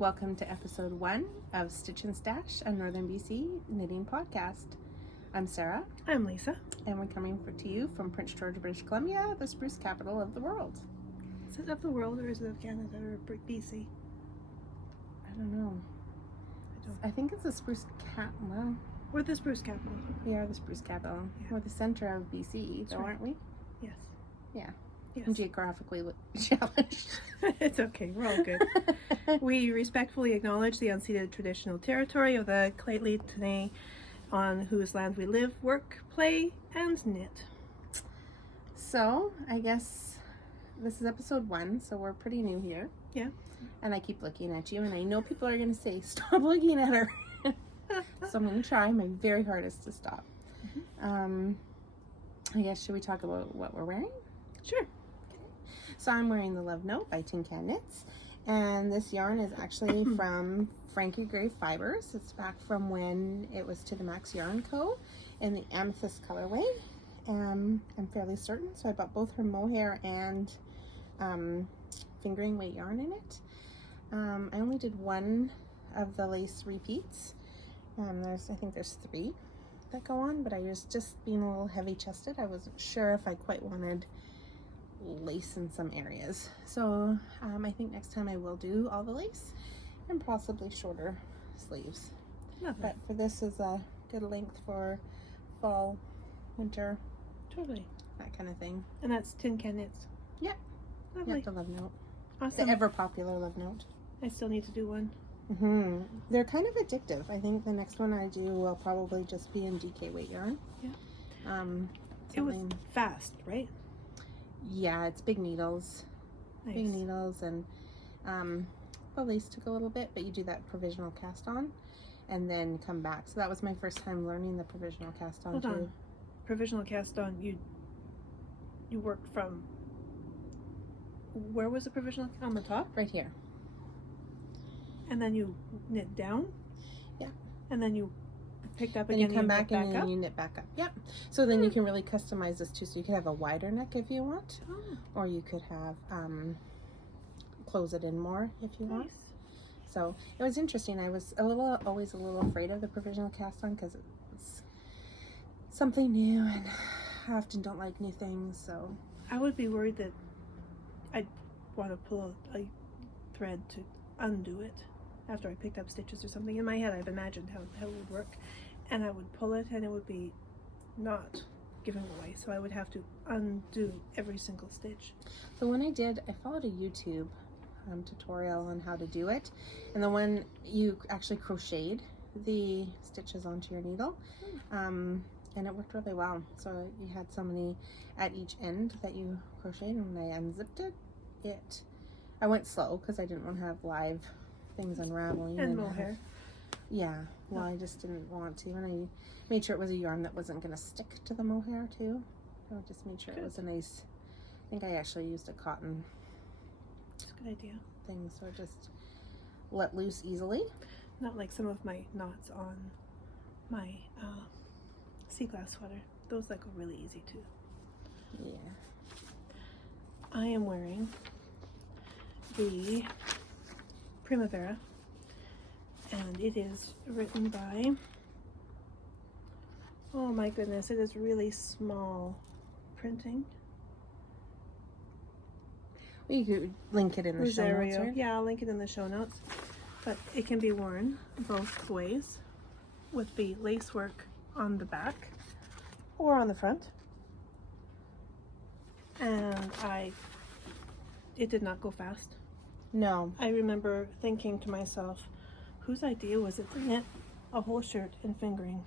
Welcome to episode 1 of Stitch and Stash, a Northern BC knitting podcast. I'm Sarah. I'm Lisa. And we're coming to you from Prince George, British Columbia, the spruce capital of the world. Is it of the world or is it of Canada or BC? I don't know. I think it's the spruce well, we're the spruce capital. We are the spruce capital. Yeah. We're the center of BC, though, aren't we? Yes. Yeah. Yes. I'm geographically challenged. It's okay. We're all good. We respectfully acknowledge the unceded traditional territory of the Lheidli T'enneh, on whose land we live, work, play, and knit. So, I guess this is episode 1, so we're pretty new here. Yeah. And I keep looking at you, and I know people are going to say, stop looking at her. So I'm going to try my very hardest to stop. Mm-hmm. I guess, should we talk about what we're wearing? Sure. So I'm wearing the Love Note by Tin Can Knits, and this yarn is actually from Panagary Fibers. It's back from when it was to the Max Yarn Co. in the Amethyst colorway. I'm fairly certain, so I bought both her mohair and fingering weight yarn in it. I only did one of the lace repeats. I think there's 3 that go on, but I was just being a little heavy chested. I wasn't sure if I quite wanted lace in some areas, so I think next time I will do all the lace and possibly shorter sleeves. Lovely. But for this is a good length for fall, winter, Totally. that kind of thing. And that's Tin Can Knits. Yeah. Lovely. Yeah, the Love Note. Awesome. The ever popular Love Note. I still need to do one. They're kind of addictive. I think the next one I do will probably just be in DK weight yarn. Yeah. It was fast, right? Yeah, it's big needles. Nice. Big needles, and the lace took a little bit, but you do that provisional cast on and then come back. So that was my first time learning the provisional cast on. Hold on. Provisional cast on, you worked from, where was the provisional, on the top? Right here. And then you knit down? Yeah. And then you picked up then again, you come back and then up? you knit back up. Yep. So then you can really customize this too. So you could have a wider neck if you want, or you could have close it in more if you want. So it was interesting. I was always a little afraid of the provisional cast on because it's something new, and I often don't like new things. So I would be worried that I'd want to pull a thread to undo it after I picked up stitches or something. In my head, I've imagined how it would work, and I would pull it and it would be not giving away, so I would have to undo every single stitch. So when I followed a YouTube tutorial on how to do it, and the one you actually crocheted the stitches onto your needle, and it worked really well. So you had so many at each end that you crocheted, and when I unzipped it, I went slow because I didn't want to have live things unraveling. And mohair. Yeah, well, I just didn't want to, and I made sure it was a yarn that wasn't going to stick to the mohair too. I just made sure it was a nice, I think I actually used a cotton. That's a good idea. Thing, so it just let loose easily. Not like some of my knots on my sea glass sweater. Those that go really easy too. Yeah. I am wearing the Primavera, and it is written by, oh my goodness, it is really small printing. You could link it in the show notes, right? Yeah, I'll link it in the show notes. But it can be worn both ways, with the lace work on the back or on the front. And it did not go fast. No. I remember thinking to myself, whose idea was it to knit a whole shirt in fingering?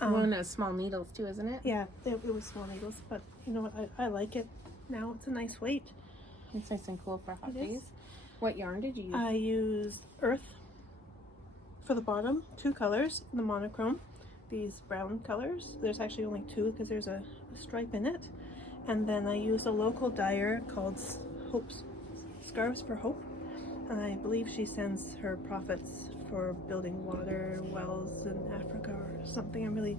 One of small needles too, isn't it? Yeah, it was small needles, but you know what? I like it now. It's a nice weight. It's nice and cool for hot days. What yarn did you use? I used Earth for the bottom, 2 colors in the monochrome. These brown colors. There's actually only 2 because there's a stripe in it. And then I used a local dyer called Scarves for Hope. And I believe she sends her profits for building water wells in Africa or something. I'm really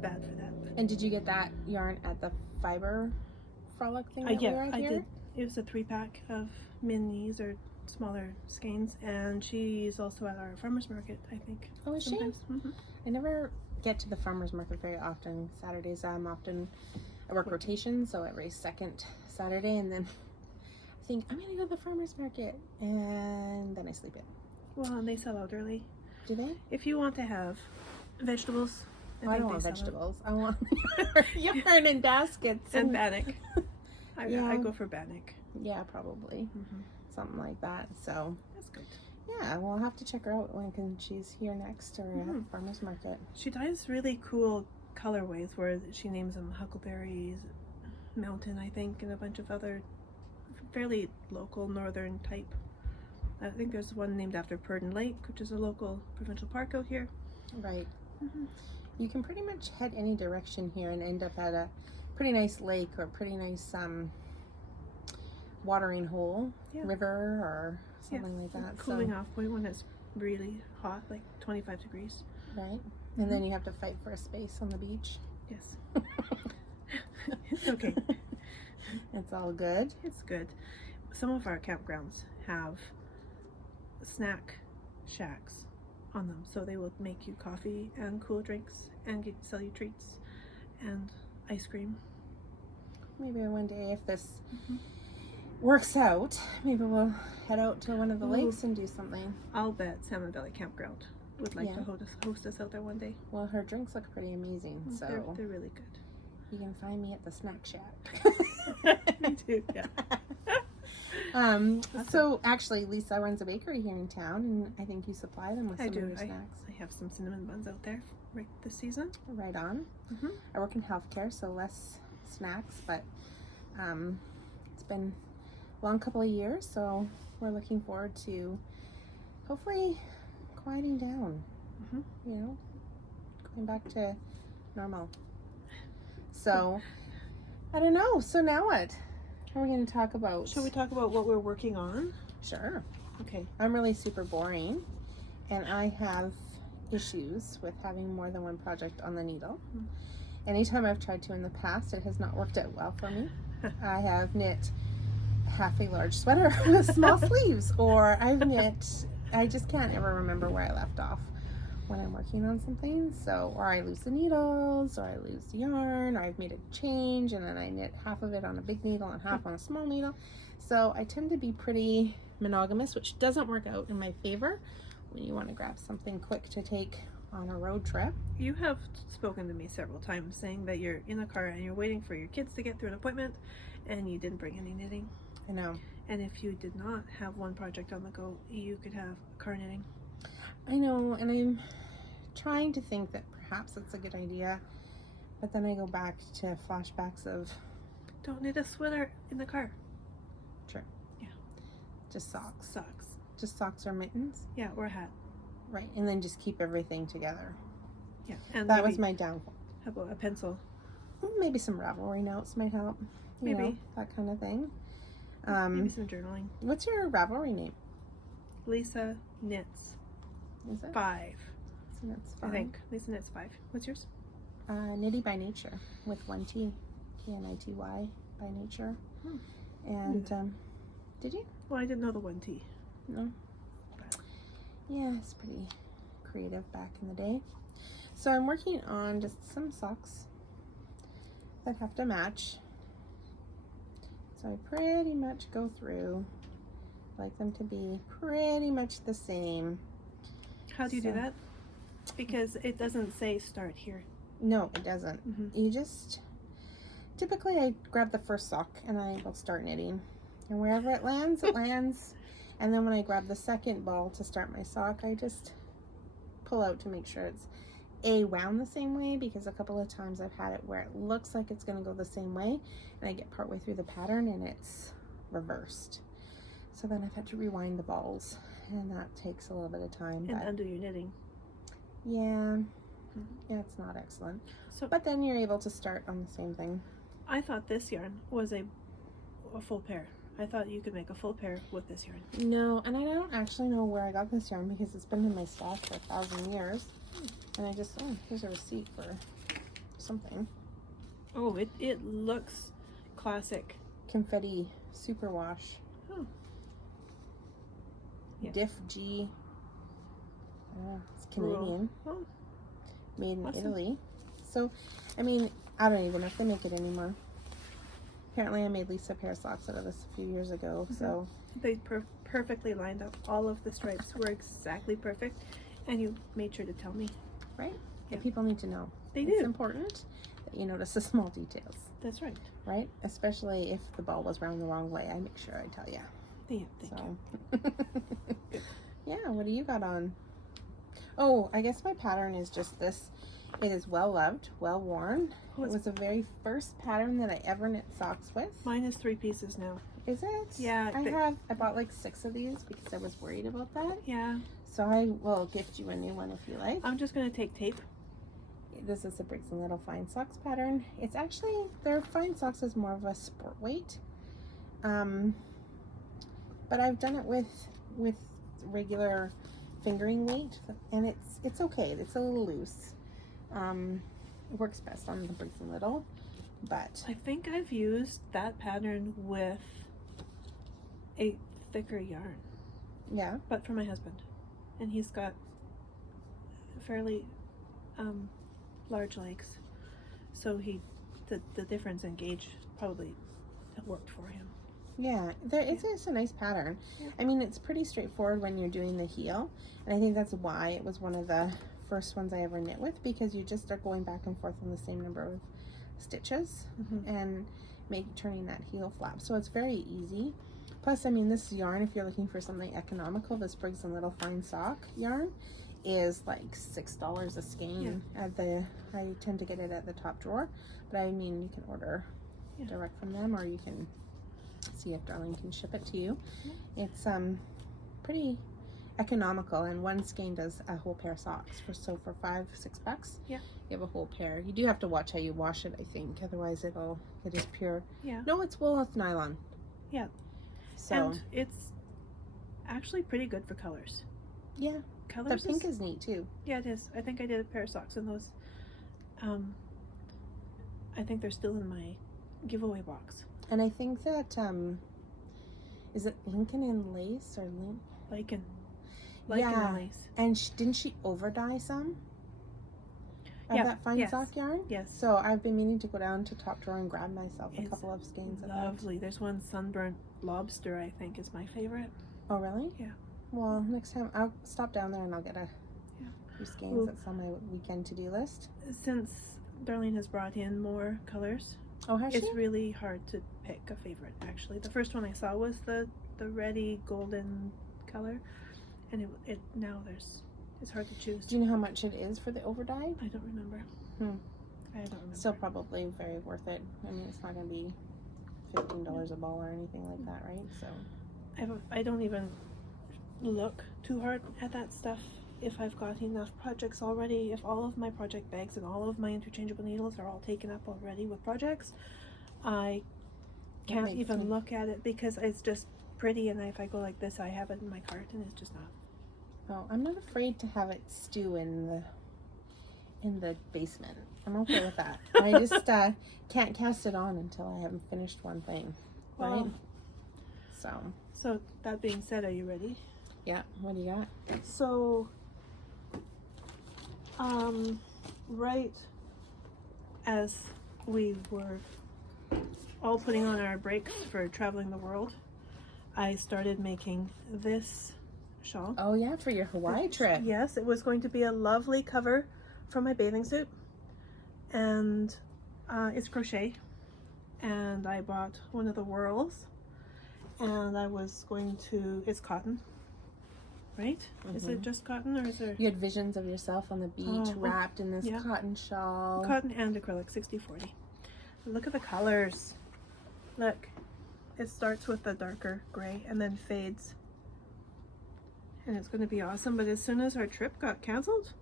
bad for that. And did you get that yarn at the fiber frolic thing that we were at here? I did. It was a 3-pack of minis or smaller skeins, and she's also at our farmer's market, I think. Oh, is sometimes. Mm-hmm. I never get to the farmer's market very often. Saturdays, I work rotation, so every second Saturday, and then I think I'm gonna go to the farmer's market, and then I sleep in. Well, and they sell out early. Do they? If you want to have vegetables, I don't want vegetables. I want yarn and baskets and bannock. Yeah. I go for bannock. Yeah, probably something like that. So That's good. yeah, we'll have to check her out when she's here next or at the farmer's market. She dyes really cool colorways where she names them Huckleberries, Mountain, I think, and a bunch of other fairly local northern type. I think there's one named after Purdon Lake, which is a local provincial park out here. Right. You can pretty much head any direction here and end up at a pretty nice lake or pretty nice watering hole, river or something like that. Cooling off point when it's really hot, like 25 degrees. Right. And then you have to fight for a space on the beach. Yes. It's okay. It's all good. It's good. Some of our campgrounds have snack shacks on them, so they will make you coffee and cool drinks and sell you treats and ice cream. Maybe one day, if this works out, maybe we'll head out to one of the lakes and do something. I'll bet Salmon Valley Campground would like to host us out there one day. Well, her drinks look pretty amazing, so they're really good. You can find me at the snack shack. Me too. Yeah. So actually, Lisa runs a bakery here in town, and I think you supply them with some of your snacks. I have some cinnamon buns out there right this season. Right on. I work in healthcare, so less snacks, but it's been a long couple of years, so we're looking forward to hopefully quieting down. You know, going back to normal. So I don't know. So now what? Are we going to talk about? Shall we talk about what we're working on? Sure. Okay. I'm really super boring, and I have issues with having more than one project on the needle. Anytime I've tried to in the past, it has not worked out well for me. I have knit half a large sweater with small sleeves, or I just can't ever remember where I left off when I'm working on something. So, or I lose the needles, or I lose the yarn, or I've made a change and then I knit half of it on a big needle and half on a small needle. So I tend to be pretty monogamous, which doesn't work out in my favor when you want to grab something quick to take on a road trip. You have spoken to me several times saying that you're in a car and you're waiting for your kids to get through an appointment and you didn't bring any knitting. I know. And if you did not have one project on the go, you could have car knitting. I know, and I'm trying to think that perhaps it's a good idea, but then I go back to flashbacks of... Don't knit a sweater in the car. True. Yeah. Just socks. Socks. Just socks or mittens. Yeah, or a hat. Right, and then just keep everything together. Yeah. And that was my downfall. How about a pencil? Maybe some Ravelry notes might help. You know, that kind of thing. Maybe some journaling. What's your Ravelry name? Lisa Knits. Is it? 5. So that's 5. I think. Lisa Knits 5. What's yours? Knitty by Nature with 1 T. Knity by Nature. And did you? Well, I didn't know the 1 T. No. Yeah, it's pretty creative back in the day. So I'm working on just some socks that have to match. So I pretty much go through, like them to be pretty much the same. How do you do that? Because it doesn't say start here. No, it doesn't. You just, typically I grab the first sock and I will start knitting. And wherever it lands, it lands. And then when I grab the second ball to start my sock, I just pull out to make sure it's wound the same way, because a couple of times I've had it where it looks like it's going to go the same way and I get partway through the pattern and it's reversed. So then I've had to rewind the balls, and that takes a little bit of time. And undo your knitting. Yeah. Yeah, it's not excellent. So, but then you're able to start on the same thing. I thought this yarn was a full pair. I thought you could make a full pair with this yarn. No, and I don't actually know where I got this yarn because it's been in my stash for 1,000 years. And I just, here's a receipt for something. Oh, it looks classic. Confetti superwash. Oh. Yes. Diff G. It's Canadian. Oh, Made in awesome. Italy. So, I mean, I don't even know if they make it anymore. Apparently, I made Lisa a pair of socks out of this a few years ago. So they perfectly lined up. All of the stripes were exactly perfect, and you made sure to tell me. right, Yeah. the people need to know. They It's do. important that you notice the small details. That's right. Right, especially if the ball was round the wrong way. I make sure I tell you. Yeah, thank you. So, yeah. What do you got on? Oh, I guess my pattern is just this. It is well loved, well worn. Oh, It was the very first pattern that I ever knit socks with. Mine is 3 pieces now. Is it? Yeah. I bought like 6 of these because I was worried about that. Yeah. So I will gift you a new one if you like. I'm just gonna take tape. This is the Briggs and Little Fine Socks pattern. It's actually, their Fine Socks is more of a sport weight. But I've done it with regular fingering weight, and it's okay. It's a little loose. It works best on the Briggs and Little, but I think I've used that pattern with a thicker yarn, yeah, but for my husband, and he's got fairly large legs, so the difference in gauge probably worked for him. yeah. It's a nice pattern. Yeah. I mean, it's pretty straightforward when you're doing the heel, and I think that's why it was one of the first ones I ever knit with, because you just are going back and forth on the same number of stitches and turning that heel flap. So it's very easy. Plus, I mean, this yarn, if you're looking for something economical, this Briggs and Little Fine Sock yarn is like $6 a skein. Yeah. I tend to get it at the Top Drawer, but I mean, you can order direct from them, or you can see if Darlene can ship it to you. Yeah. It's pretty economical, and one skein does a whole pair of socks for $5-6. Yeah. You have a whole pair. You do have to watch how you wash it, I think, otherwise it is pure. Yeah. No, it's wool, it's nylon. Yeah. So And it's actually pretty good for colors. yeah, the Colors pink is neat too. Yeah, it is. I think I did a pair of socks in those. I think they're still in my giveaway box. And I think that is it Lincoln and Lace or Lichen yeah. and lace. And didn't she over dye some of Yeah, that fine yes. sock yarn? Yes. So I've been meaning to go down to Top Drawer and grab myself a It's couple of skeins of that. Lovely. There's one sunburnt lobster, I think, is my favorite. Oh, really? Yeah. Well, next time I'll stop down there and I'll get a few skeins. Ooh. That's on my weekend to-do list. Since Darlene has brought in more colors, Oh, has it's she? really hard to pick a favorite, actually. The first one I saw was the reddy golden color, and it now it's hard to choose. Do you know how much it is for the over dye? I don't remember. I don't remember. Still probably very worth it. I mean, it's not going to be $15 a ball or anything like that, right? So I don't even look too hard at that stuff if I've got enough projects already. If all of my project bags and all of my interchangeable needles are all taken up already with projects, I can't even look at it because it's just pretty, and if I go like this, I have it in my cart and it's just not. Oh, I'm not afraid to have it stew in the basement. I'm okay with that. I just can't cast it on until I haven't finished one thing, right? Well, So that being said, are you ready? yeah, what do you got? So, right as we were all putting on our breaks for traveling the world, I started making this shawl. Oh yeah, for your Hawaii trip. Yes, it was going to be a lovely cover for my bathing suit, and it's crochet, and I bought one of the whorls, and I was going to, it's cotton, right? Is it just cotton, or is there You had visions of yourself on the beach wrapped in this cotton shawl. cotton and acrylic, 60-40. Look at the colors. Look, it starts with the darker gray and then fades, and it's going to be awesome. But as soon as our trip got canceled,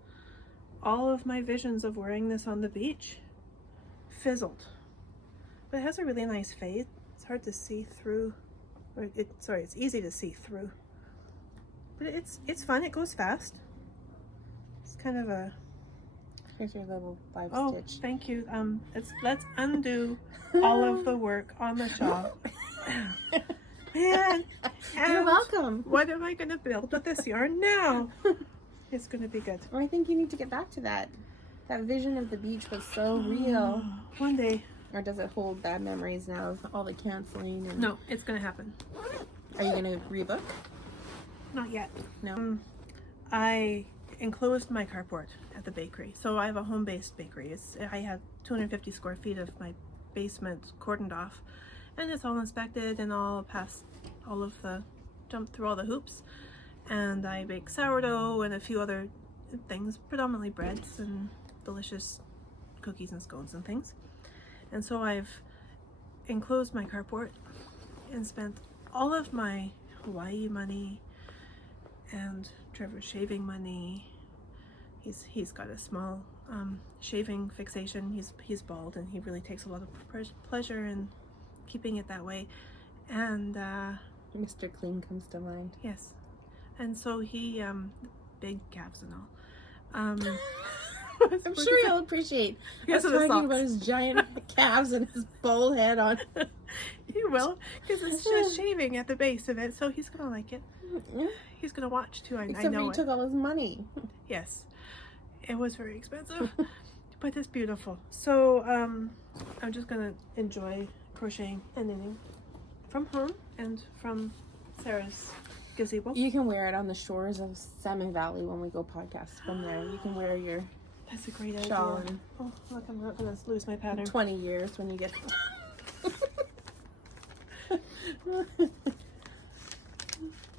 all of my visions of wearing this on the beach fizzled. But it has a really nice fade. It's hard to see through, or it's easy to see through, but it's fun. It goes fast. It's kind of a Here's your little 5 oh stitch. thank you. Let's undo all of the work on the shawl. Man, You're and welcome. what am I going to build with this yarn now? It's going to be good. I think you need to get back to that. That vision of the beach was so real. One day. Or does it hold bad memories now of all the canceling? And... No, it's going to happen. Are you going to rebook? Not yet. No. I enclosed my carport at the bakery. So I have a home-based bakery. I have 250 square feet of my basement cordoned off. And it's all inspected and all past all of the, jump through all the hoops. And I bake sourdough and a few other things, predominantly breads and delicious cookies and scones and things. And so I've enclosed my carport and spent all of my Hawaii money and Trevor's shaving money. He's got a small shaving fixation. He's bald and he really takes a lot of pleasure in keeping it that way. And Mr. Clean comes to mind. yes. And so he, big calves and all. I'm sure he'll appreciate us talking about his giant calves and his bowl head on. He will, because it's just shaving at the base of it, so he's gonna like it. Yeah. He's gonna watch too. I Except know for you took all his money. Yes, it was very expensive, but it's beautiful. So I'm just gonna enjoy crocheting and knitting from home and from Sarah's gazebo. You can wear it on the shores of Salmon Valley when we go podcast from there. You can wear your That's a great shawl idea. Oh, look, I'm not gonna lose my pattern. in 20 years when you get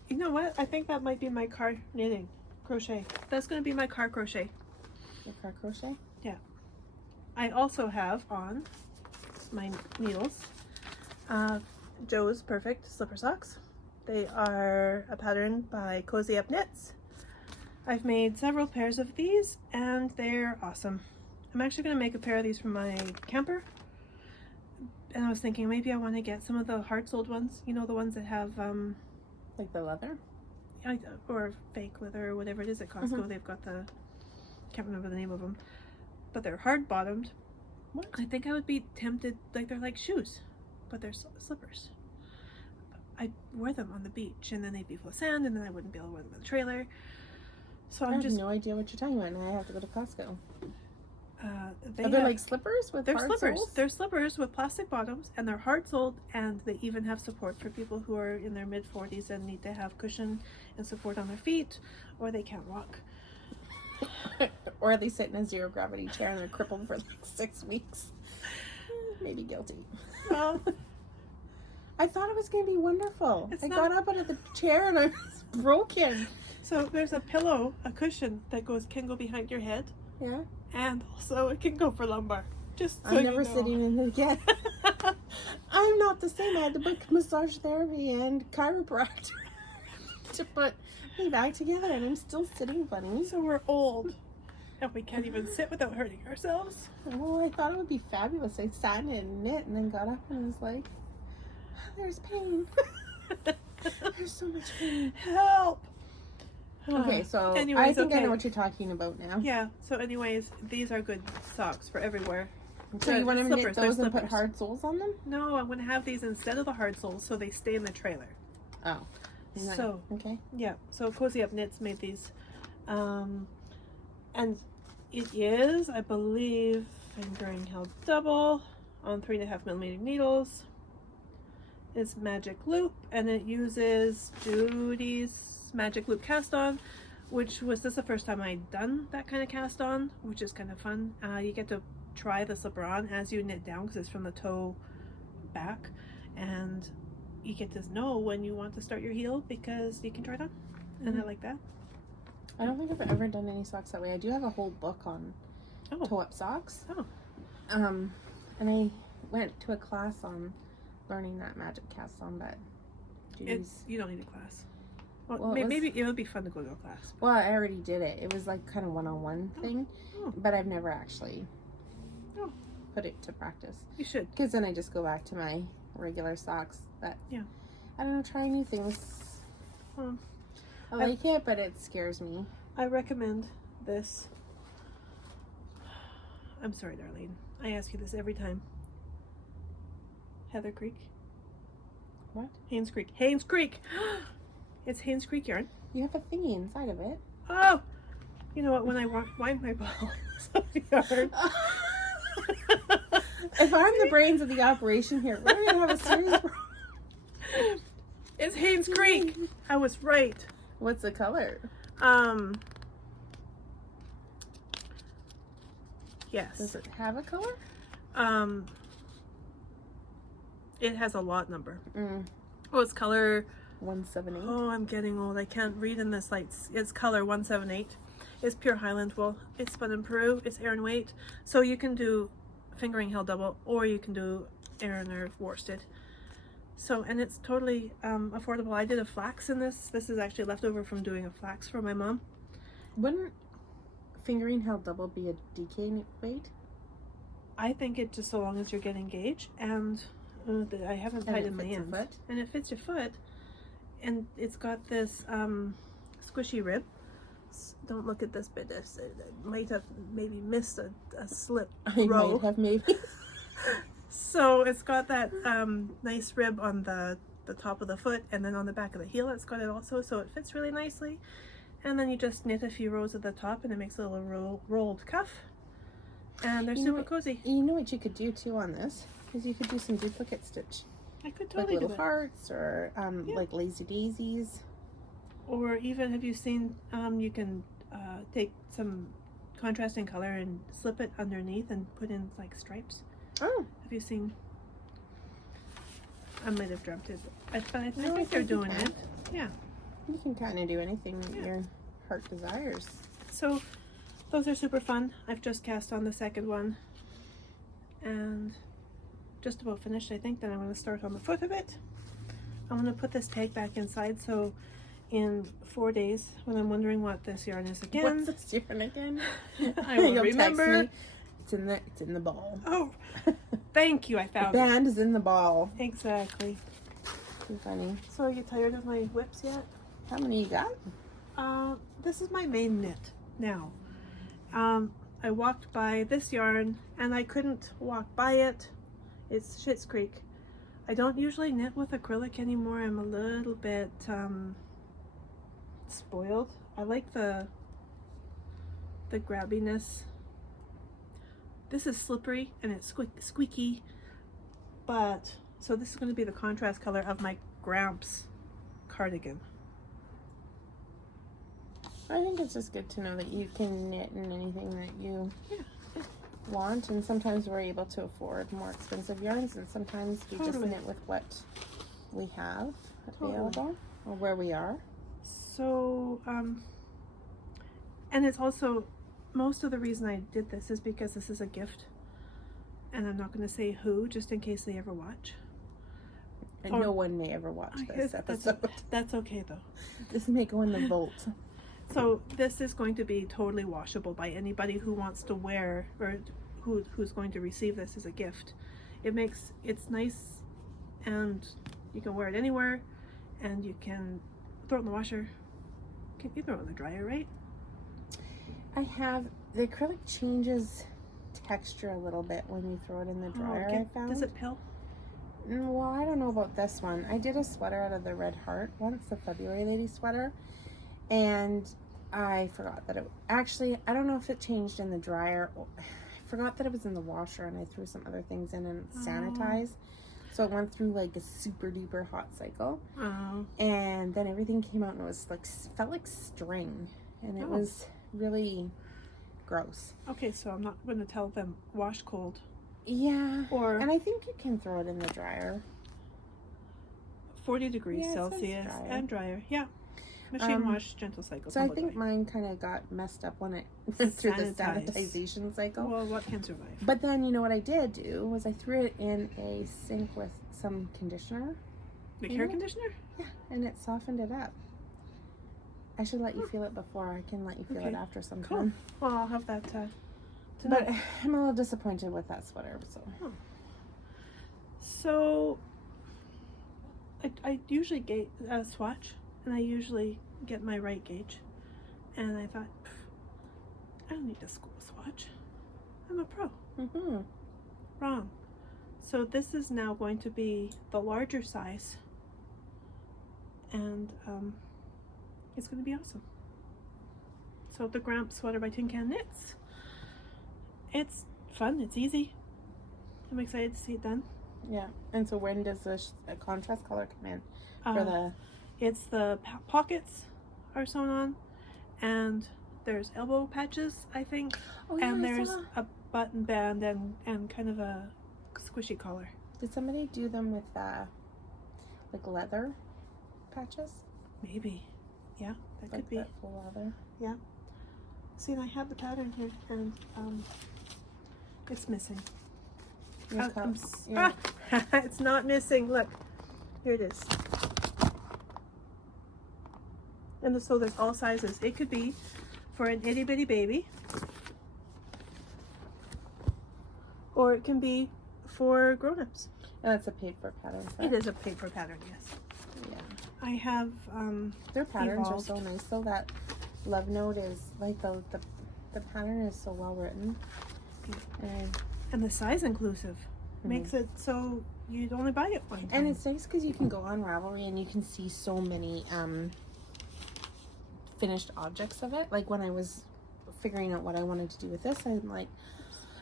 You know what? I think that might be my car knitting crochet. That's gonna be my car crochet. your car crochet. I also have on my needles Joe's Perfect Slipper Socks. They are a pattern by Cozy Up Knits. I've made several pairs of these and they're awesome. I'm actually going to make a pair of these for my camper. And I was thinking maybe I want to get some of the hard-soled ones. You know, the ones that have Like the leather? or fake leather or whatever it is at Costco. They've got the, can't remember the name of them, but they're hard bottomed. What? I think I would be tempted, like they're like shoes, but they're slippers. I wear them on the beach and then they'd be full of sand and then I wouldn't be able to wear them in the trailer. So I I'm have just, no idea what you're talking about, and I have to go to Costco. Are they they have, like slippers with they're hard slippers. soles? They're slippers with plastic bottoms and they're hard soled and they even have support for people who are in their mid 40s and need to have cushion and support on their feet or they can't walk. Or they sit in a zero gravity chair and they're crippled for like 6 weeks. Maybe guilty. Well, I thought it was going to be wonderful. It's I not- got up out of the chair and I was broken. so there's a pillow, a cushion that can go behind your head Yeah. and also it can go for lumbar. Just so I'm never you know. sitting in it again. I'm not the same. I had to book massage therapy and chiropractor to put me back together, and I'm still sitting funny. So we're old and we can't even sit without hurting ourselves. Well, I thought it would be fabulous. I sat in it and knit, and then got up and was like, "There's pain. There's so much pain." Help! Okay, so anyways, I think I okay. know what you're talking about now. Yeah, so anyways, these are good socks for everywhere. So you want to knit Slippers, they're those and put slippers. hard soles on them? No, I'm going to have these instead of the hard soles so they stay in the trailer. Oh. Nice. So, Okay. yeah, so Cozy Up Knits made these. And it is, I believe, fingering held double on 3.5mm needles. It's magic loop and it uses Judy's magic loop cast on, which was this the first time I'd done that kind of cast on, which is kind of fun. You get to try the slipper on as you knit down because it's from the toe back, and you get to know when you want to start your heel because you can try it on. And I like that. I don't think I've ever done any socks that way. I do have a whole book on toe-up socks. Oh. And I went to a class on learning that magic cast on, but You don't need a class. Well, Maybe it would be fun to go to a class. well, I already did it. It was like kind of one-on-one thing, Oh. but I've never actually Oh. put it to practice. You should. Because then I just go back to my regular socks. But Yeah. I don't know, try new things. Well, I like it, but it scares me. I recommend this. I'm sorry, Darlene. I ask you this every time. Heather Creek. What? Haynes Creek. Haynes Creek! It's Haynes Creek yarn. You have a thingy inside of it. Oh! You know what? When I wind my balls of yarn. If I'm the brains of the operation here, we're gonna have a serious problem. It's Haynes Creek. I was right. What's the color? Yes. Does it have a color? It has a lot number. Mm. Oh, it's color 178. Oh, I'm getting old. I can't read in this lights. It's color 178. It's pure Highland wool. It's spun in Peru. It's Aran weight. So you can do fingering held double, or you can do Aran or worsted. So, and it's totally affordable. I did a flax in this. This is actually leftover from doing a flax for my mom. Wouldn't fingering held double be a DK weight? I think it just so long as you're getting gauge, and I haven't tied in my ends. And it fits your foot, and it's got this squishy rib. Don't look at this bit. I might have maybe missed a slip row. Might have maybe. So it's got that nice rib on the top of the foot, and then on the back of the heel it's got it also, so it fits really nicely. And then you just knit a few rows at the top, and it makes a little rolled cuff, and they're super cozy. You know what you could do too on this is you could do some duplicate stitch. I could totally like do little it. hearts or like lazy daisies. Or even, have you seen, you can take some contrasting color and slip it underneath and put in like stripes. Oh. Have you seen? I might have dreamt it, but I think they're doing it. Yeah. You can kind of do anything that your heart desires. So those are super fun. I've just cast on the second one and just about finished, I think. Then I'm going to start on the foot of it. I'm going to put this tag back inside, so in 4 days, when I'm wondering what this yarn is again. What's this yarn again? I will remember. It's in the ball. Oh, thank you. I found the band is in the ball. Exactly. Too funny. So are you tired of my whips yet? How many you got? This is my main knit now. I walked by this yarn and I couldn't walk by it. It's Schitt's Creek. I don't usually knit with acrylic anymore. I'm a little bit spoiled. I like the grabbiness. This is slippery and it's squeaky, but so this is going to be the contrast color of my Gramps cardigan. I think it's just good to know that you can knit in anything that you want, and sometimes we're able to afford more expensive yarns, and sometimes we just knit with what we have available or where we are. So, and it's also, most of the reason I did this is because this is a gift, and I'm not going to say who, just in case they ever watch. And no one may ever watch this episode. That's okay though. This may go in the vault. So this is going to be totally washable by anybody who wants to wear, or who's going to receive this as a gift. It's nice, and you can wear it anywhere, and you can throw it in the washer. You throw it in the dryer, right? I have, the acrylic changes texture a little bit when you throw it in the dryer. I found. Does it pill? Well, I don't know about this one. I did a sweater out of the Red Heart once, the February lady sweater, and I forgot that it actually, I don't know if it changed in the dryer. I forgot that it was in the washer, and I threw some other things in and sanitized. So it went through like a super duper hot cycle. And then everything came out and it was like, felt like string, and it was really gross. Okay, so I'm not going to tell them wash cold. Yeah. And I think you can throw it in the dryer. 40 degrees Celsius and dryer. Yeah. Machine wash, gentle cycle. So I think mine kind of got messed up when it went through the sanitization cycle. Well, what can survive? But then, you know what I did do was I threw it in a sink with some conditioner. Like hair conditioner? Yeah, and it softened it up. I should let you feel it before. I can let you feel it after sometime. Cool. Well, I'll have that but I'm a little disappointed with that sweater. So I usually swatch, and I usually get my right gauge. And I thought, I don't need a school swatch. I'm a pro. Wrong. So this is now going to be the larger size and it's going to be awesome. So the Gramp sweater by Tin Can Knits. It's fun. It's easy. I'm excited to see it done. Yeah. And so when does a contrast color come in for the? It's the pockets are sewn on, and there's elbow patches, I think. Oh, yeah, and I there's saw. a button band and kind of a squishy collar. Did somebody do them with like leather patches? Maybe. Yeah, that Like could be. that full leather. Yeah. See, and I have the pattern here, and it's missing. Your I'm cups. Yeah. it's not missing. Look, here it is. And so there's all sizes. It could be for an itty bitty baby, or it can be for grown-ups. And that's a paper pattern. It is a paper pattern, yes. Yeah. I have Their patterns evolved. are so nice. So that love note is like the pattern is so well written. and the size inclusive makes it so you'd only buy it one time. And it's nice because you can go on Ravelry and you can see so many finished objects of it. Like when I was figuring out what I wanted to do with this, I'm like,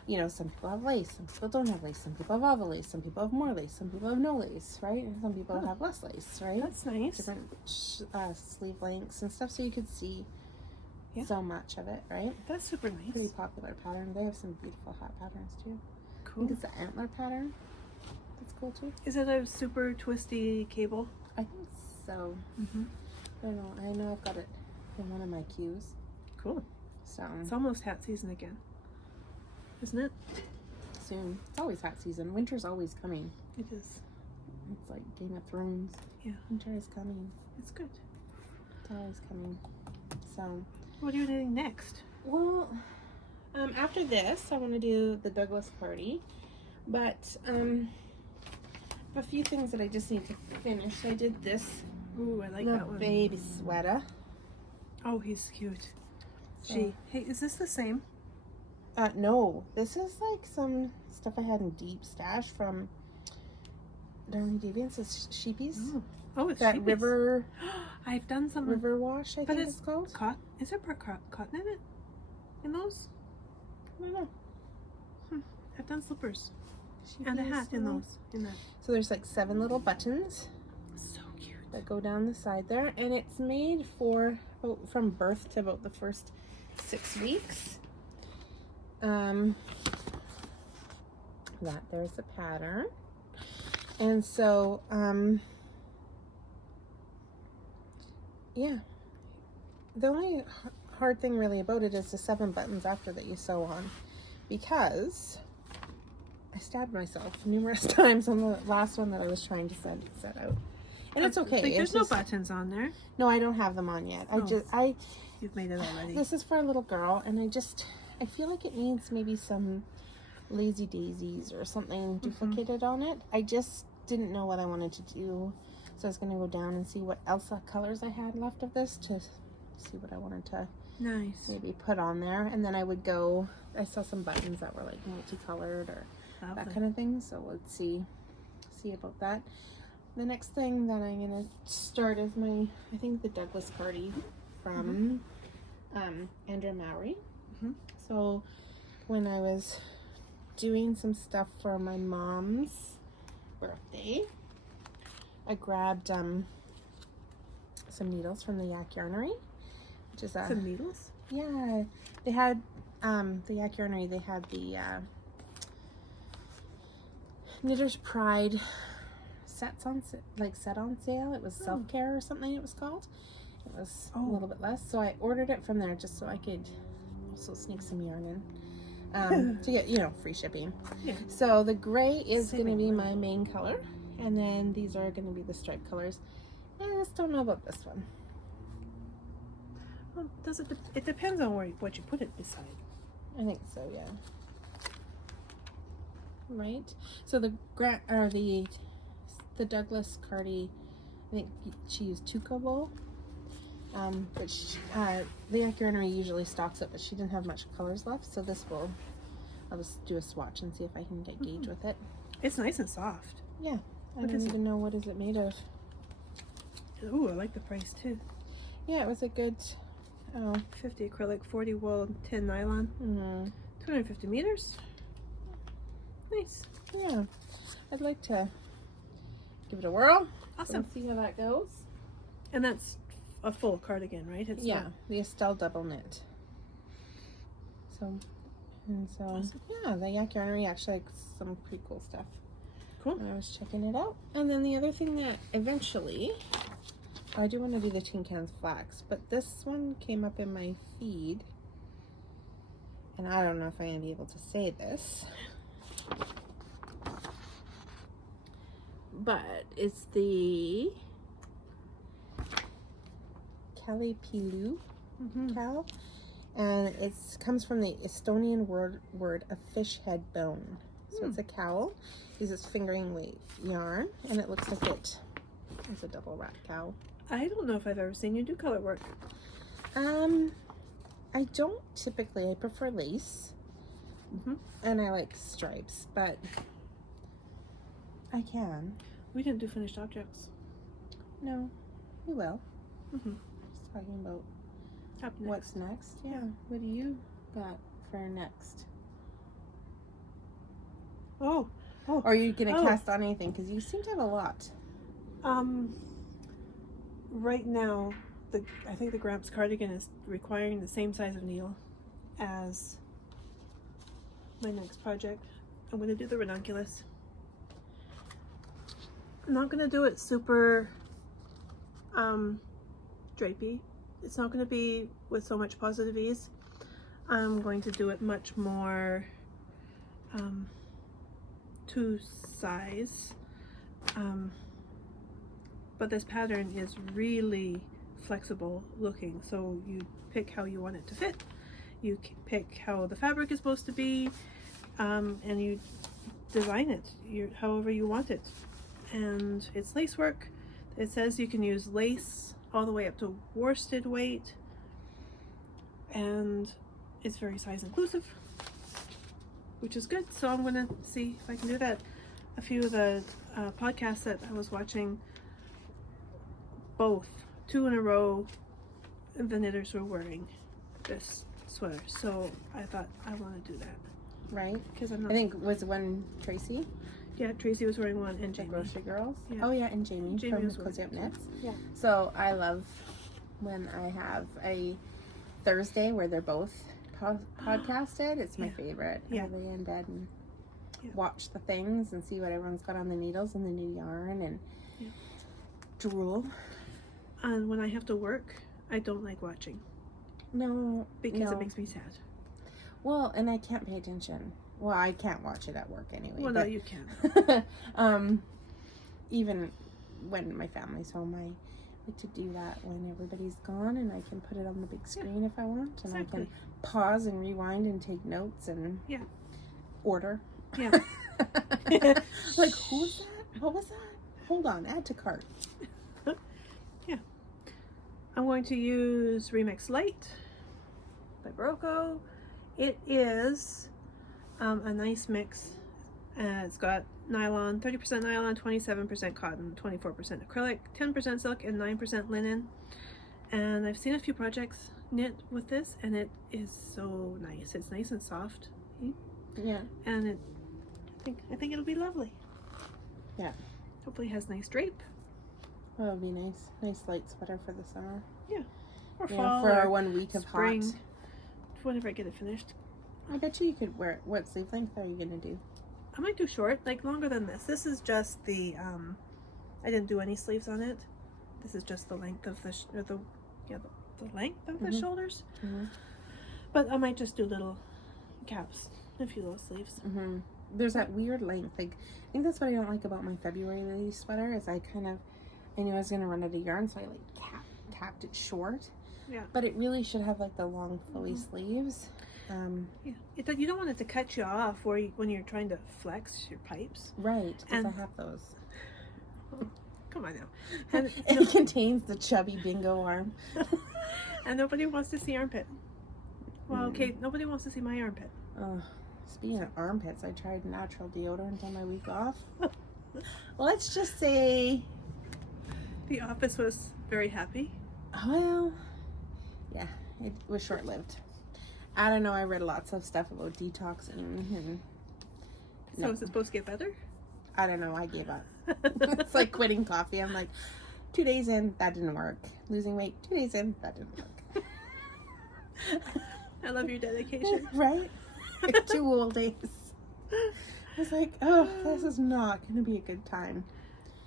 you know, some people have lace, some people don't have lace, some people have all the lace, some people have more lace, some people have no lace, right? And some people have less lace, right? That's nice. Different sleeve lengths and stuff, so you could see Yeah. so much of it, right? That's super nice. Pretty popular pattern. They have some beautiful hat patterns too. I Cool. think it's the antler pattern. That's cool too. Is it a super twisty cable? I think so. Mm-hmm. I don't know. I know I've got it in one of my queues. Cool. So It's almost hat season again, isn't it? soon. It's always hat season. Winter's always coming. It is. It's like Game of Thrones. Yeah. Winter is coming. It's good. It's always coming. So, What are you doing next? well, after this, I want to do the Douglas party, but a few things that I just need to finish. I did this Ooh, I like little that one. baby sweater. Oh, he's cute. So- Hey, is this the same? No, this is like some stuff I had in deep stash from Darling Deviants. It's sheepies. Oh, it's That sheepies. river I've done some. wash, I But think it's it's called. Is there cotton in it? In those? I don't know. I've done slippers and a Sheepies, hat in you know? those. In that. So there's like 7 little buttons So cute. that go down the side there, and it's made for from birth to about the first 6 weeks. That there's a pattern, and so yeah, the only hard thing really about it is the 7 buttons after that you sew on, because I stabbed myself numerous times on the last one that I was trying to set out. And it's okay. Like, It's there's no just- buttons on there. No, I don't have them on yet. Oh. You've made it already. This is for a little girl, and I feel like it needs maybe some lazy daisies or something duplicated on it. I just didn't know what I wanted to do, so I was going to go down and see what else colors I had left of this to see what I wanted to Nice. maybe put on there, and then I would go. I saw some buttons that were like multicolored or that Lovely. kind of thing, so let's see about that. The next thing that I'm gonna start is I think the Douglas party from Andrea Mowry. Mhm. So when I was doing some stuff for my mom's birthday, I grabbed some needles from the Yak Yarnery, which is Some needles? yeah, they had the Yak Yarnery. They had the Knitter's Pride set on sale. It was self-care or something it was called. It was a little bit less, so I ordered it from there just so I could also sneak some yarn in to get free shipping. Yeah. So the gray is going to Saving be money. my main color, and then these are going to be the stripe colors. I just don't know about this one. Well, it depends on what you put it beside. I think so, yeah. Right. So the Douglas Cardi, I think she used Tuco wool, which the Yak Yarnery usually stocks it, but she didn't have much colors left. So I'll just do a swatch and see if I can get gauge with it. It's nice and soft. Yeah. I What don't is it? even know what is it made of. Ooh, I like the price too. Yeah, it was a good, 50 acrylic, 40 wool, 10 nylon. 250 meters. Nice. yeah. I'd like to give it a whirl. Awesome. And see how that goes. And that's a full cardigan, right? It's Yeah, not... the Estelle double knit. So, Awesome. yeah, the Yak Yarnery actually like some pretty cool stuff. Cool. I was checking it out. And then the other thing that eventually, I do want to do the tin cans flax, but this one came up in my feed. And I don't know if I'm going to be able to say this. But it's the Kalipilu cow. And it comes from the Estonian word of fish head bone. So it's a cowl. Uses fingering weight yarn, and it looks like it's a double wrap cowl. I don't know if I've ever seen you do color work. I don't typically. I prefer lace, and I like stripes, but I can. We didn't do finished objects. No, we will. Just Just talking about up next. what's next. Yeah. What do you got for next? Oh. Or are you gonna Oh. cast on anything? Because you seem to have a lot. Right now, I think the Gramps cardigan is requiring the same size of needle as my next project. I'm going to do the ranunculus. I'm not going to do it super drapey. It's not going to be with so much positive ease. I'm going to do it much more to size. But this pattern is really flexible looking, so you pick how you want it to fit. You pick how the fabric is supposed to be, and you design it however you want it. And it's lace work. It says you can use lace all the way up to worsted weight, and it's very size inclusive, which is good. So I'm gonna see if I can do that. A few of the podcasts that I was watching, both 2 in a row, the knitters were wearing this sweater, so I thought I want to do that. Right? Because I'm not... I think was one Tracy, Yeah, Tracy was wearing one, and the Jamie. Grocery Girls. Yeah. Oh yeah, and Jamie from was Cozy Up wearing Knits. Yeah. So I love when I have a Thursday where they're both podcasted. It's my favorite. Yeah. I lay in bed and watch the things and see what everyone's got on the needles and the new yarn and drool. And when I have to work, I don't like watching. No, Because it makes me sad. Well, and I can't pay attention. Well, I can't watch it at work anyway. Well, but, no, you can. Even when my family's home, I like to do that when everybody's gone, and I can put it on the big screen if I want, and I can pause and rewind and take notes and order. Yeah. Like, who was that? What was that? Hold on, add to cart. I'm going to use Remix Light by Barocco. It is a nice mix. It's got nylon, 30% nylon, 27% cotton, 24% acrylic, 10% silk, and 9% linen. And I've seen a few projects knit with this, and it is so nice. It's nice and soft. Yeah. And I think it'll be lovely. Yeah. Hopefully it has nice drape. That would be nice. Nice light sweater for the summer. Yeah. Or Yeah, fall. for or our 1 week of spring. hot. Whenever I get it finished. I bet you could wear it. What sleeve length are you going to do? I might do short, like longer than this. This is just the, I didn't do any sleeves on it. This is just the length of the length of the shoulders. But I might just do little caps, a few little sleeves. There's that weird length. Like, I think that's what I don't like about my February lady sweater is I knew I was going to run out of yarn, so I like capped it short. Yeah. But it really should have like the long flowy sleeves. Yeah. You don't want it to cut you off when you're trying to flex your pipes. Right, because I And- have those. Come on now. And, It contains the chubby bingo arm. and nobody wants to see armpit. Well, okay, nobody wants to see my armpit. Speaking of armpits, I tried natural deodorant on my week off. Let's just say The office was very happy. Well, yeah, it was short-lived. I don't know, I read lots of stuff about detoxing and So no. is it supposed to get better? I don't know, I gave up. It's like quitting coffee. I'm like, 2 days in, that didn't work. Losing weight, 2 days in, that didn't work. I love your dedication. Right? 2 whole days. I was like, oh, this is not going to be a good time.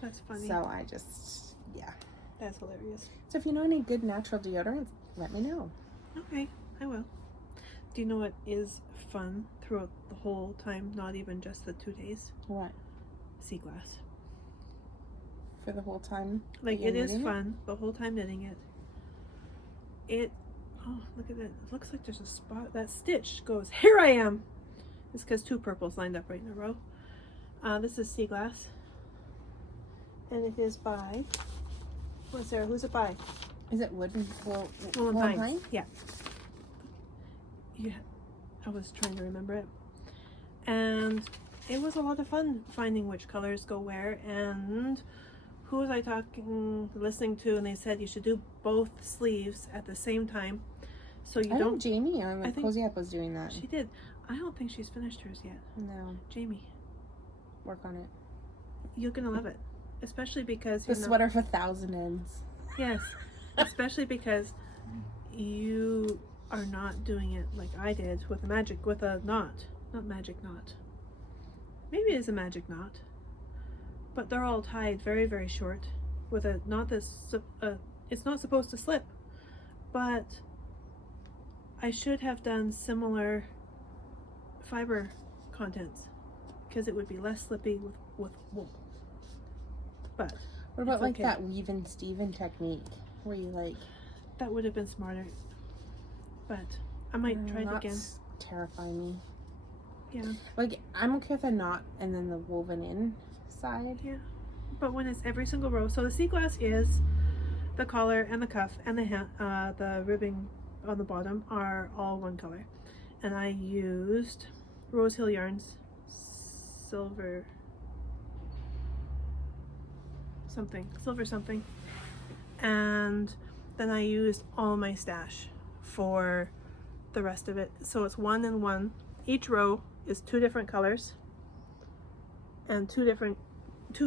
That's funny. So I just, yeah. That's hilarious. So if you know any good natural deodorants, let me know. Okay, I will. Do you know what is fun throughout the whole time, not even just the 2 days? What? Sea glass. For the whole time? Like, that you're it is knitting fun the whole time knitting it. Oh, look at that. It looks like there's a spot. That stitch goes, here I am! It's because 2 purples lined up right in a row. This is Sea Glass. And it is by, what's there? Who's it by? Is it wood and Wool and Pine? Yeah. Yeah. I was trying to remember it. And it was a lot of fun finding which colors go where. And who was I listening to, and they said you should do both sleeves at the same time. So you I don't. know Jamie on I think Cozy Up was doing that. She did. I don't think she's finished hers yet. No. Jamie, Work on it. you're gonna love it, especially because The sweater of 1,000 ends. Yes, especially because you are not doing it like I did with a knot, not magic knot. Maybe it is a magic knot, but they're all tied very, very short with a knot that's it's not supposed to slip. But I should have done similar fiber contents because it would be less slippy with wool. But What about it's like okay. that weave and Steven technique where you like... That would have been smarter. But I might try it again. Terrify me. Yeah. Like, I'm okay with a knot and then the woven in side. Yeah. But when it's every single row, so the sea glass is the collar and the cuff and the ribbing on the bottom are all one color. And I used Rose Hill Yarns silver something. And then I used all my stash for the rest of it. So it's 1 and 1. Each row is 2 different colors and 2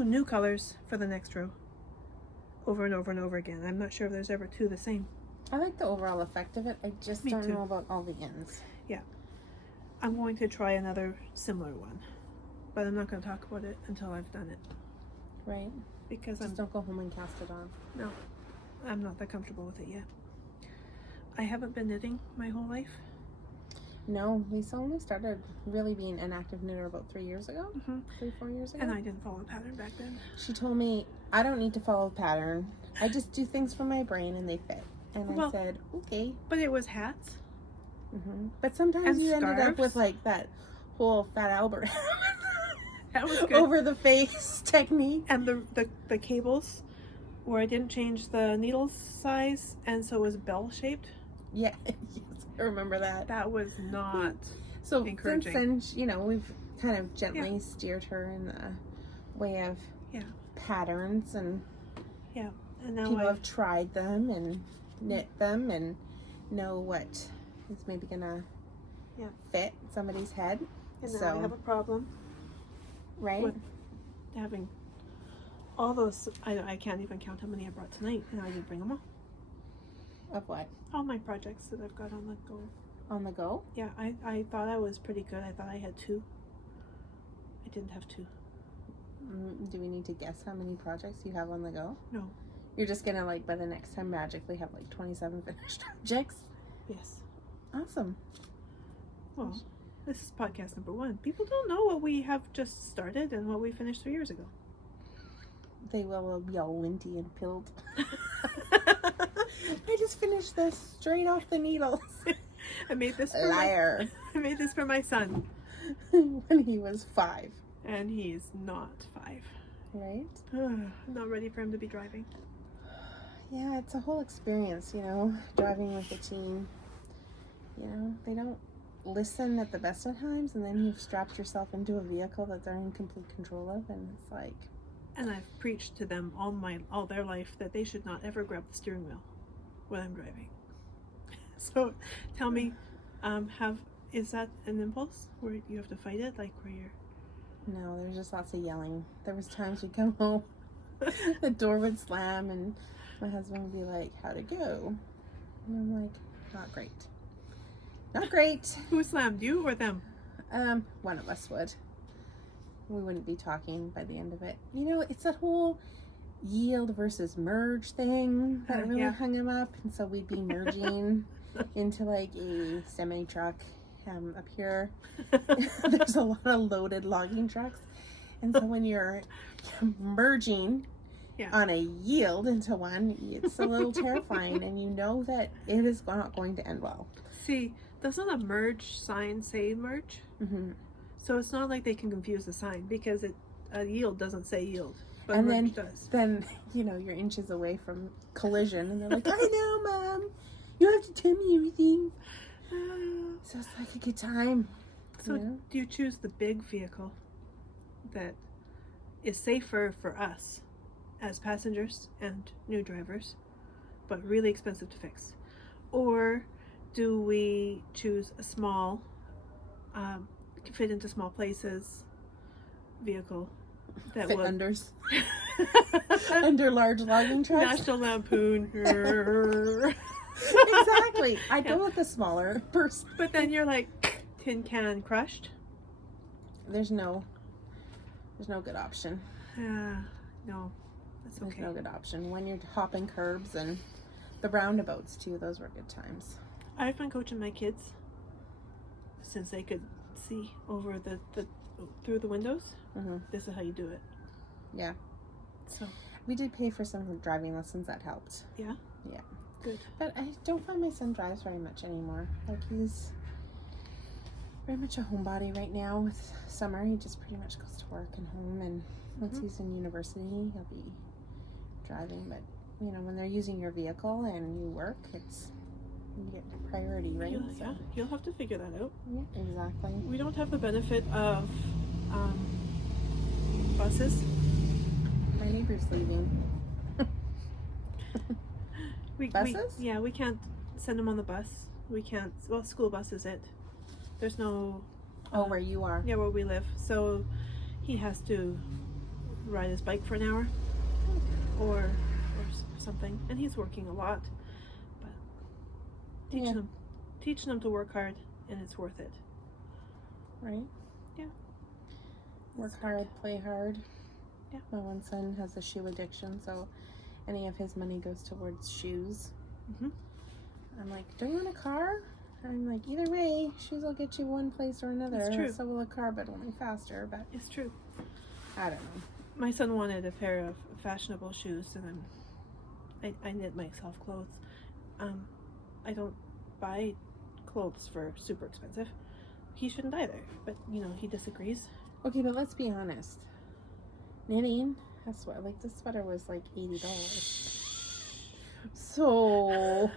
new colors for the next row, over and over and over again. I'm not sure if there's ever 2 the same. I like the overall effect of it. I just Me don't too. know about all the ends. Yeah. I'm going to try another similar one, but I'm not going to talk about it until I've done it, Right? because Just don't go home and cast it on. I'm not that comfortable with it yet. I haven't been knitting my whole life. No, Lisa only started really being an active knitter about 3 years ago. 3-4 years ago. And I didn't follow a pattern back then. She told me, I don't need to follow a pattern. I just do things from my brain and they fit. And I Well, said, okay. But it was hats. But sometimes And you ended up scarves. with like that whole Fat Albert That was good. over the face technique. And the cables, where I didn't change the needle size, and so it was bell shaped. Yeah, yes, I remember that. That was not So encouraging. since then, you know, we've kind of gently steered her in the way of patterns, and And now people have tried them and knit them and know what is maybe gonna fit somebody's head. and now so I have a problem right? with having all those. I can't even count how many I brought tonight, and I didn't bring them all. Of what? All my projects that I've got on the go. On the go? Yeah, I thought I was pretty good. I thought I had 2. I didn't have 2. Do we need to guess how many projects you have on the go? No. You're just gonna, like, by the next time magically have like 27 finished objects? Yes. Awesome. Well, this is podcast number 1. People don't know what we have just started and what we finished 3 years ago. They will be all linty and pilled. I just finished this straight off the needles. I made this for Liar. I made this for my son, When he was 5. and he's not 5. Right? Not ready for him to be driving. Yeah, it's a whole experience, you know, driving with a teen. You know, they don't listen at the best of times, and then you've strapped yourself into a vehicle that they're in complete control of, and it's like, And I've preached to them all their life that they should not ever grab the steering wheel when I'm driving. So tell me, is that an impulse where you have to fight it, like where you're? No, there's just lots of yelling. There was times we'd come home, the door would slam, and my husband would be like, "How'd it go?" And I'm like, "Not great. Not great." Who slammed, you or them? One of us would. We wouldn't be talking by the end of it. You know, it's that whole yield versus merge thing that really hung him up, and so we'd be merging into like a semi truck. Up here, there's a lot of loaded logging trucks, and so when you're merging on a yield into one, it's a little terrifying, and you know that it is not going to end well. See, doesn't a merge sign say merge? Mm-hmm. So it's not like they can confuse the sign, because a yield doesn't say yield, but and merge does. Then you know you're inches away from collision, and they're like, "I know, Mom, you have to tell me everything." So it's like a good time. So do you choose the big vehicle that is safer for us as passengers and new drivers, but really expensive to fix? Or do we choose a small, fit into small places vehicle that fit would unders under large logging trucks? National Lampoon. Exactly. I go with the smaller person. But then you're like, tin can crushed. There's no good option. No, that's okay. There's no good option when you're hopping curbs and the roundabouts too. Those were good times. I've been coaching my kids since they could see over the through the windows. Mm-hmm. This is how you do it. Yeah. So we did pay for some driving lessons. That helped. Yeah. Yeah. Good. But I don't find my son drives very much anymore. Like, he's very much a homebody right now. With summer, he just pretty much goes to work and home, and once he's in university, he'll be driving. But you know, when they're using your vehicle and you work, you get priority, right? You'll have to figure that out. Yeah, exactly. We don't have the benefit of buses. My neighbor's leaving. Buses? We can't send him on the bus. We can't. Well, school bus is it. There's no. Where you are? Yeah, where we live. So he has to ride his bike for an hour, or something. And he's working a lot, but teaching him to work hard, and it's worth it. Right. Yeah. Work hard, play hard. Yeah. My one son has a shoe addiction, so any of his money goes towards shoes. Mm-hmm. I'm like, don't you want a car? I'm like, either way, shoes will get you one place or another. It's true. So will a car, but only faster. But It's true. I don't know. My son wanted a pair of fashionable shoes, and I knit myself clothes. I don't buy clothes for super expensive. He shouldn't either, but you know, he disagrees. Okay, but let's be honest. Knitting, this sweater was like $80. So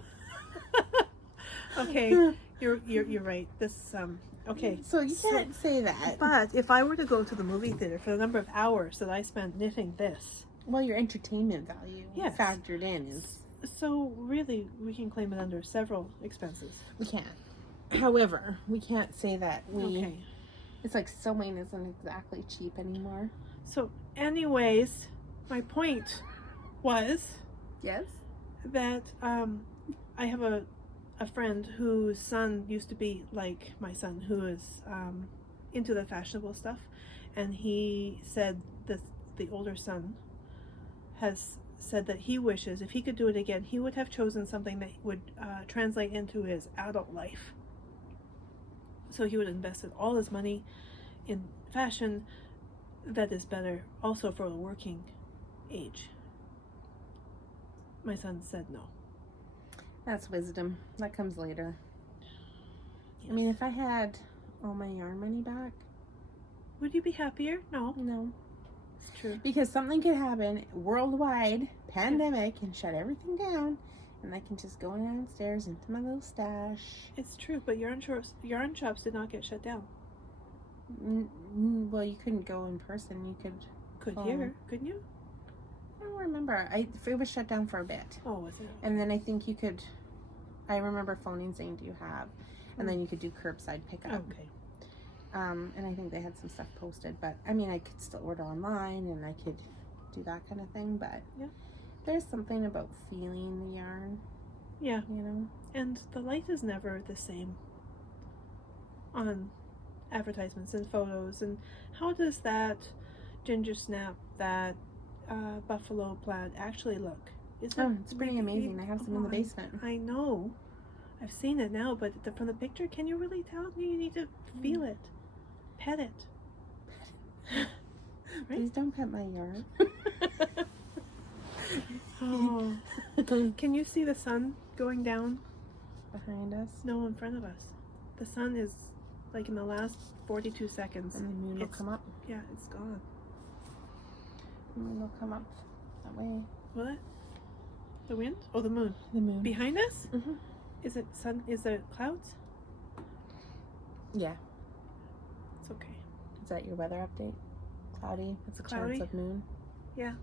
okay, you're right. This okay. So you can't say that. But if I were to go to the movie theater for the number of hours that I spent knitting this, well, your entertainment value factored in is. So really, we can claim it under several expenses. We can't. However, we can't say that Okay. It's like sewing isn't exactly cheap anymore. So, anyways, my point was Yes. that I have a friend whose son used to be like my son, who is into the fashionable stuff, and he said that the older son has said that he wishes if he could do it again, he would have chosen something that would translate into his adult life. So he would have invested all his money in fashion that is better also for the working age. My son said no. That's wisdom. That comes later. Yes. I mean, if I had all my yarn money back. Would you be happier? No. No. It's true. Because something could happen worldwide, pandemic, and shut everything down. And I can just go downstairs into my little stash. It's true, but yarn shops did not get shut down. Well, you couldn't go in person. You could could Oh. hear, couldn't you? I don't remember. It was shut down for a bit. Oh, was it? And then I think you could, I remember phoning saying, do you have? And then you could do curbside pickup. Okay. And I think they had some stuff posted, but I mean, I could still order online and I could do that kind of thing, but Yeah. there's something about feeling the yarn, Yeah. you know? And the light is never the same on advertisements and photos. And how does that ginger snap, that buffalo plaid actually look? Is Oh, it's pretty amazing. I have some in the Oh, basement. I know. I've seen it now, but from the picture, can you really tell? You need to feel it. Pet it. Right? Please don't pet my yarn. Oh. Can you see the sun going down? Behind us. No, in front of us. The sun is like in the last 42 seconds. And the moon will It's- come up. Yeah, it's gone. The moon will come up that way. What? The wind? Oh, the moon. The moon. Behind us? Mm-hmm. Is it sun? Is there clouds? Yeah. It's okay. Is that your weather update? Cloudy. It's a Cloudy. chance of moon. Yeah.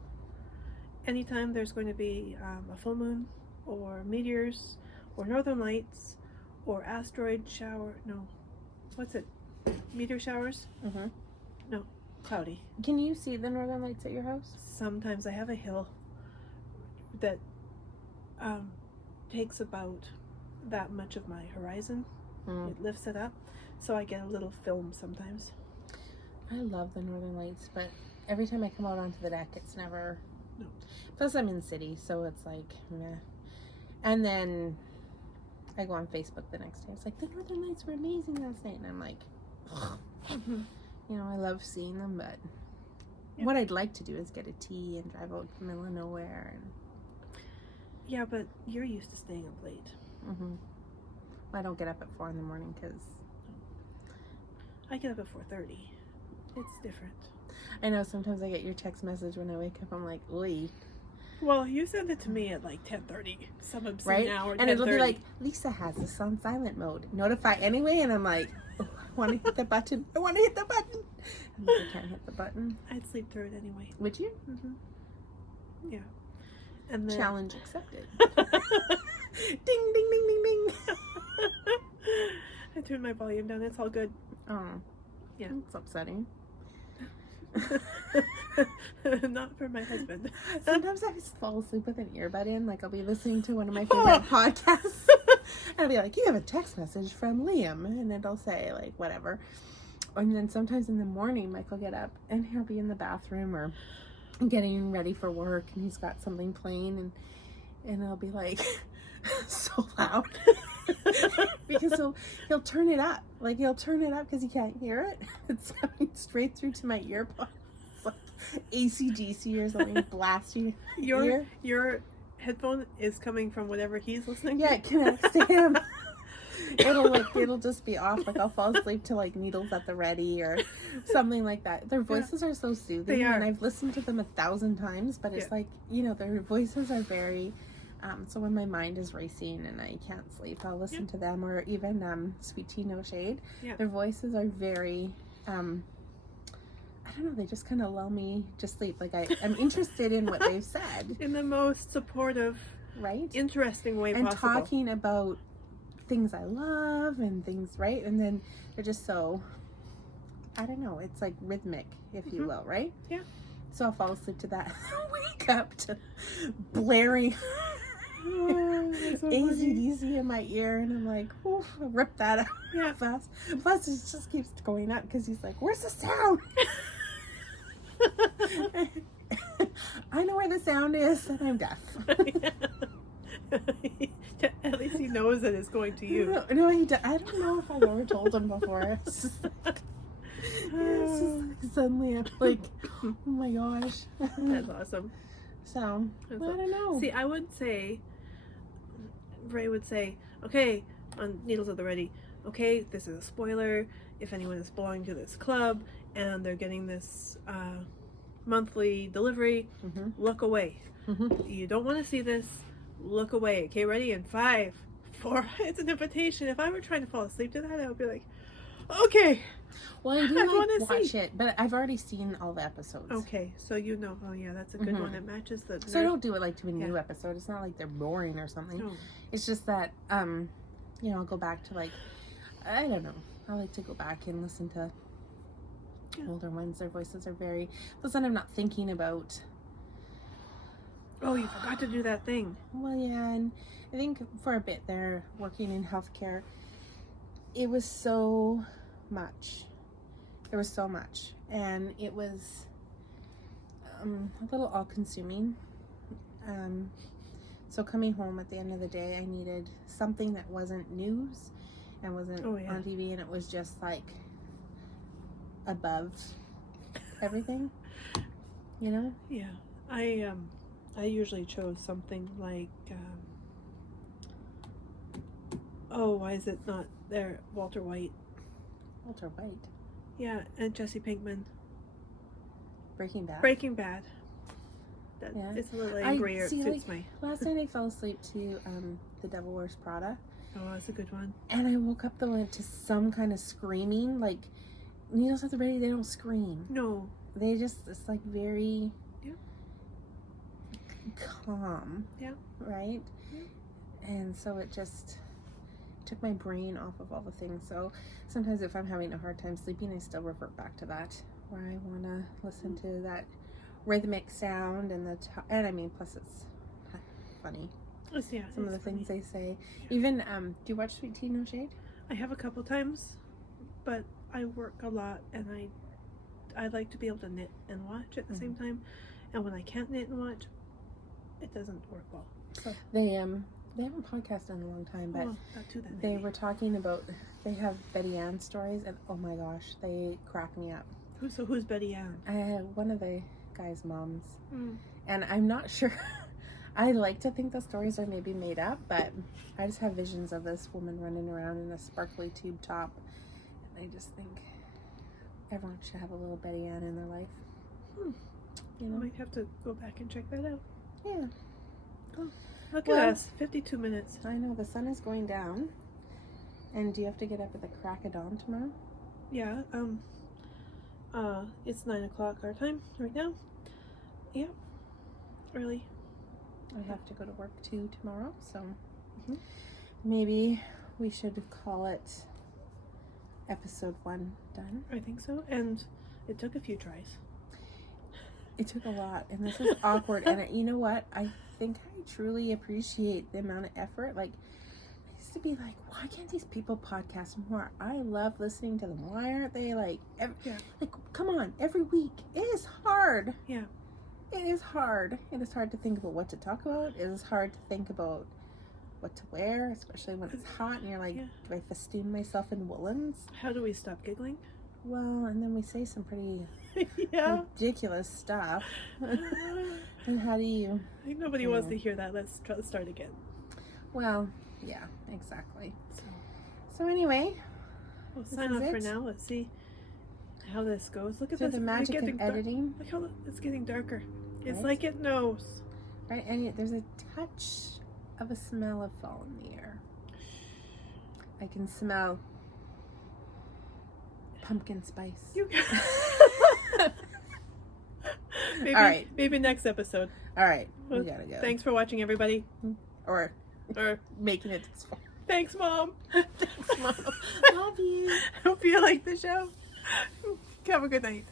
Anytime there's going to be a full moon or meteors or northern lights or asteroid shower. No. What's it? Meteor showers? Mm-hmm. No. Cloudy. Can you see the northern lights at your house? Sometimes I have a hill that takes about that much of my horizon. Mm. It lifts it up, so I get a little film sometimes. I love the northern lights, but every time I come out onto the deck, it's never. No. Plus, I'm in the city, so it's like, meh. And then I go on Facebook the next day. It's like, the northern lights were amazing last night. And I'm like, Mm-hmm. you know, I love seeing them, but Yeah. what I'd like to do is get a tea and drive out to the middle of nowhere. And Yeah, but you're used to staying up late. I don't get up at 4 in the morning because I get up at 4:30. It's different. I know sometimes I get your text message when I wake up. I'm like, oi. Well, you sent it to me at like 10:30, some obscene Right? hour. And it'll be 10:30. like, Lisa has this on silent mode. Notify anyway. And I'm like, oh, I want to hit the button. I want to hit the button. And I can't hit the button. I'd sleep through it anyway. Would you? Yeah. And then Challenge accepted. Ding, ding, ding, ding, ding. I turned my volume down. It's all good. Oh. Yeah. It's upsetting. Not for my husband. Sometimes I just fall asleep with an earbud in. Like, I'll be listening to one of my favorite podcasts. And I'll be like, you have a text message from Liam. And it'll say, like, whatever. And then sometimes in the morning, Mike will get up and he'll be in the bathroom or getting ready for work. And he's got something playing. And it'll be like so loud. Because he'll turn it up. Like, he'll turn it up because he can't hear it. It's coming straight through to my earpods. It's like AC/DC or something blasting ear. Your headphone is coming from whatever he's listening Yeah, to. it connects to him. It'll just be off. Like, I'll fall asleep to like Needles at the Ready or something like that. Their voices are so soothing. They are. And I've listened to them 1,000 times, but it's Yeah. like, you know, their voices are very so when my mind is racing and I can't sleep, I'll listen to them, or even Sweet Tea No Shade. Yeah. Their voices are very I don't know, they just kind of lull me to sleep. Like, I'm interested in what they've said, In the most supportive, right? interesting way And possible. talking about things I love and things, right? And then they're just so, I don't know, it's like rhythmic, if you will, right? Yeah. So I'll fall asleep to that. Wake up to blaring Oh, that's so funny. AC/DC in my ear, and I'm like, oof, I'll rip that out Yeah. fast. Plus, it just keeps going up because he's like, where's the sound? I know where the sound is, and I'm deaf. At least he knows that it's going to you. No, I don't know if I've ever told him before. It's just like, suddenly I'm like, oh my gosh. That's awesome. So, I don't know. See, I would say, Ray would say, okay, on Needles at the Ready, okay, this is a spoiler. If anyone is belonging to this club and they're getting this monthly delivery, look away. You don't want to see this. Look away. Okay, ready? In 5, 4. It's an invitation. If I were trying to fall asleep to that, I would be like, Okay. Well, I do I like wanna watch see. it, but I've already seen all the episodes. Okay, so you know. Oh yeah, that's a good one. It matches the. So I don't do it like to a new Yeah. episode. It's not like they're boring or something. No. It's just that, you know, I'll go back to like, I don't know. I like to go back and listen to older ones. Their voices are very, plus then I'm not thinking about, Oh, you forgot to do that thing. well, yeah, and I think for a bit there, working in healthcare, it was so much. There was so much. And it was a little all-consuming. So coming home at the end of the day, I needed something that wasn't news and wasn't on TV, and it was just like above everything, you know? Yeah, I usually chose something like why is it not there? Walter White. Walter White. Yeah, and Jesse Pinkman. Breaking Bad. Breaking Bad. That Yeah. it's a little angrier. It suits like, me. Last night I fell asleep to The Devil Wears Prada. Oh, that's a good one. And I woke up though to some kind of screaming. Like, Needles at the Ready, they don't scream. No. They just, it's like very calm. Yeah. Right? Yeah. And so it just took my brain off of all the things. So sometimes if I'm having a hard time sleeping, I still revert back to that, where I want to listen to that rhythmic sound and and I mean, plus it's funny. Some of the things they say. Yeah. Even, do you watch Sweet Tea No Shade? I have a couple times, but I work a lot, and I like to be able to knit and watch at the same time. And when I can't knit and watch, it doesn't work well. So they haven't podcasted in a long time, but they were talking about, they have Betty Ann stories, and oh my gosh, they crack me up. Who's Betty Ann? One of the guy's moms. And I'm not sure. I like to think the stories are maybe made up, but I just have visions of this woman running around in a sparkly tube top, and I just think everyone should have a little Betty Ann in their life. You know? I might have to go back and check that out. Yeah. Oh, look at us, 52 minutes. I know, the sun is going down. And do you have to get up at the crack of dawn tomorrow? Yeah, it's 9 o'clock our time right now. Yeah, early. I have to go to work too tomorrow, so maybe we should call it episode 1 done. I think so, and it took a few tries. It took a lot, and this is awkward, and you know what? I think I truly appreciate the amount of effort. Like, I used to be like, why can't these people podcast more? I love listening to them. Why aren't they like, like, come on, every week. It is hard. Yeah. It is hard. It is hard to think about what to talk about. It is hard to think about what to wear, especially when it's hot and you're like, do I festoon myself in woolens? How do we stop giggling? Well, and then we say some pretty ridiculous stuff. And how do you... I think nobody wants to hear that. Let's start again. Well, yeah, exactly. So anyway, we'll sign off for now. Let's see how this goes. Look at this. The magic of editing. Look how it's getting darker. It's like it knows. Right, and there's a touch of a smell of fall in the air. I can smell pumpkin spice. Maybe, all right. Maybe next episode. All right. We gotta go. Thanks for watching, everybody. Or making it this far. Thanks, Mom. Thanks, Mom. Love you. Hope you like the show. Have a good night.